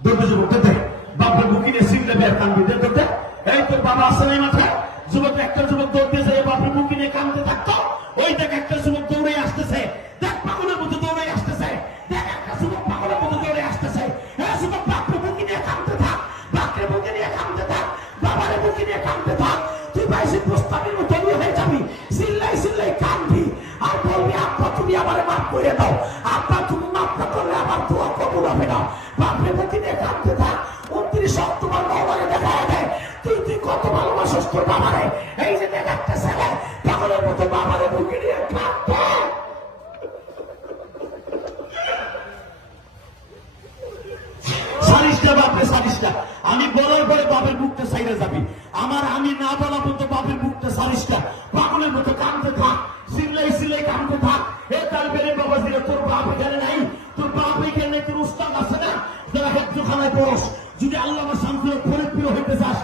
দৌড়তে যুবক দে বাপের বুকিনে সিটলে বের কান্দে দে এই তোর বাবা আসে নাই মাথায় যুবক একটা যুবক দৌড়তে যায় বাপের বুকিনে কান্দতে থাকতো ওই দেখ একটা যুবক দৌড়ে আসতেছে দেখ পাগলের মতো দৌড়ে আসতেছে দেখ একটা যুবক পাগলের মতো দৌড়ে আসতেছে হ্যাঁ যুবক বাপের বুকিনে কান্দতে থাক বাপের বুকিনে কান্দতে থাক বাবার বুকিনে কান্দতে থাক তুই বাইশে প্রস্তাবের মতো হয়ে যাবি সিল্লাই সিল্লাই কান্দবি আর বলবি আব্বা তুমি আমার মাফ করে দাও আব্বা তুমি মাফ না করলে আমার দোয়া কবুল হবে না বাপের বুকিনে কান্দতে থাক 29 অক্টোবর বাবারে দেখা দেয় তুই কত ভালোবাসিস তোর বাবারে এই যে দেখ একটা ছেলে পাগলের মতো বাবারে বুকে নিয়ে কাঁদবে সারিসটা বাপরে সারিসটা আমি বলার পরে বাপের বুকটা সাইডে যাবি আমার আমি না বলা পর্যন্ত বাপের বুকটা সারিসটা পাগলের মতো কাঁদতে থাক সিল্লাই সিল্লাই কাঁদতে থাক এ তার বেড়ে বাবা দিলে তোর বাপ এখানে নাই তোর বাপ এখানে নাই তোর উস্তাদ আছে না যারা হেফজখানায় পড়স যদি আল্লাহ শান্তি ফরিদপুর হইতে চাস